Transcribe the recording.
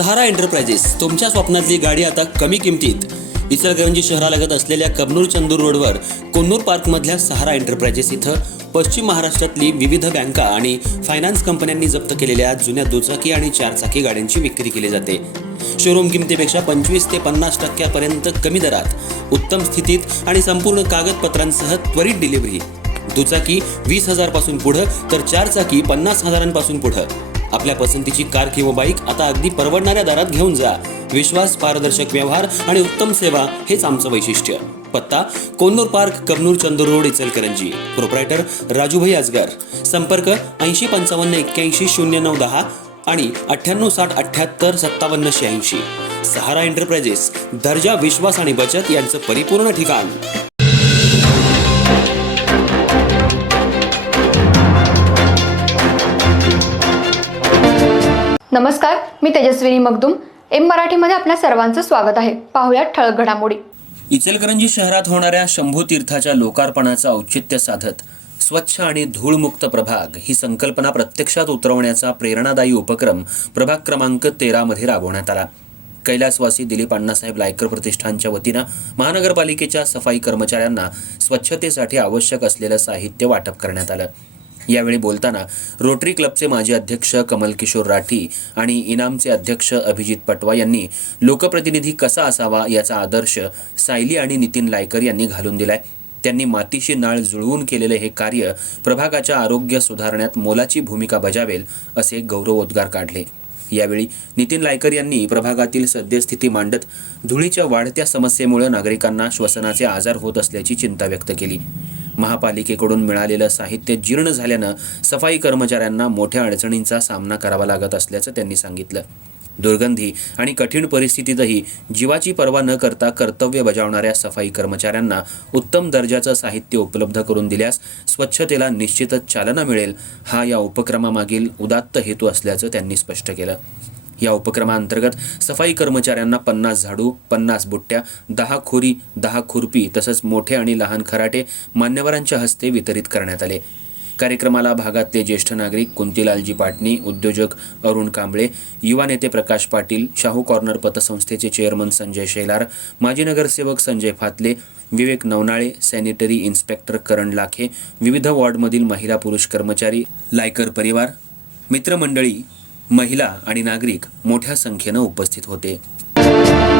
सहारा enterprises तुमच्या स्वप्नातली गाडी आता कमी किमतीत. इचलकरंजी शहरालगत असलेल्या कबनूर चंदूर रोडवर कोन्नूर पार्कमधल्या सहारा एंटरप्राइजेस इथं पश्चिम महाराष्ट्रातली विविध बँका आणि फायनान्स कंपन्यांनी जप्त केलेल्या जुन्या दुचाकी आणि चारचाकी गाड्यांची विक्री केली जाते. शोरूम किमतीपेक्षा 25 ते 50% कमी दरात, उत्तम स्थितीत आणि संपूर्ण कागदपत्रांसह त्वरित डिलिव्हरी. दुचाकी 20,000 पासून पुढे तर चारचाकी 50,000 पासून पुढे. आपल्या पसंतीची कार किंवा बाईक आता अगदी परवडणाऱ्या दरात घेऊन जा. विश्वास, पारदर्शक व्यवहार आणि उत्तम सेवा हेच आमचं वैशिष्ट्य. पत्ता Konnur park, Kabnur Chandur road, Ichalkaranji. Proprietor Rajubhai Ajgar. संपर्क 8055810910 आणि 9860785786. सहारा एंटरप्राइजेस, दर्जा, विश्वास आणि बचत यांचं परिपूर्ण ठिकाण. नमस्कार, मी तेजस्विनी मगदूम. एम मराठीमध्ये आपल्या सर्वांचं स्वागत आहे. पाहूयात ठळक घडामोडी. इचलकरंजी शहरात होणाऱ्या शंभू तीर्थाच्या लोकार्पणाचं औचित्य साधत स्वच्छ आणि धूळमुक्त प्रभाग ही संकल्पना प्रत्यक्षात उतरवण्याचा प्रेरणादायी उपक्रम प्रभाग क्रमांक 13 मध्ये राबवण्यात आला. कैलासवासी दिलीप अण्णासाहेब लायकर प्रतिष्ठानच्या वतीनं महानगरपालिकेच्या सफाई कर्मचाऱ्यांना स्वच्छतेसाठी आवश्यक असलेलं साहित्य वाटप करण्यात आलं. यावेळी बोलताना रोटरी क्लबचे माजी अध्यक्ष कमल किशोर राठी आणि इनामचे अध्यक्ष अभिजित पटवा यांनी लोकप्रतिनिधी कसा असावा याचा आदर्श सायली आणि नितीन लायकर यांनी घालून दिलाय. त्यांनी मातीशी नाळ जुळवून केलेले हे कार्य प्रभागाच्या आरोग्य सुधारण्यात मोलाची भूमिका बजावेल असे गौरवोद्गार काढले. यावेळी नितीन लायकर यांनी प्रभागातील सद्यस्थिती मांडत धुळीच्या वाढत्या समस्येमुळे नागरिकांना श्वसनाचे आजार होत असल्याची चिंता व्यक्त केली. महापालिकेकडून मिळालेलं साहित्य जीर्ण झाल्यानं सफाई कर्मचाऱ्यांना मोठ्या अडचणींचा सामना करावा लागत असल्याचं त्यांनी सांगितलं. दुर्गंधी आणि कठीण परिस्थितीतही जीवाची पर्वा न करता कर्तव्य बजावणाऱ्या सफाई कर्मचाऱ्यांना उत्तम दर्जाचं साहित्य उपलब्ध करून दिल्यास स्वच्छतेला निश्चितच चालना मिळेल, हा या उपक्रमामागील उदात्त हेतू असल्याचं त्यांनी स्पष्ट केलं. या उपक्रमाअंतर्गत सफाई कर्मचाऱ्यांना 50 झाडू, 50 बुट्ट्या, 10 खोरी, 10 खुरपी तसंच मोठे आणि लहान खराटे मान्यवरांच्या हस्ते वितरित करण्यात आले. कार्यक्रमाला भागातले ज्येष्ठ नागरिक कुंतीलालजी पाटणी, उद्योजक अरुण कांबळे, युवा नेते प्रकाश पाटील, शाहू कॉर्नर पतसंस्थेचे चेअरमन संजय शेलार, माजी नगरसेवक संजय फातले, विवेक नवनाळे, सॅनिटरी इन्स्पेक्टर करण लाखे, विविध वॉर्डमधील महिला पुरुष कर्मचारी, लायकर परिवार, मित्रमंडळी, महिला आणि नागरिक मोठ्या संख्येनं उपस्थित होते.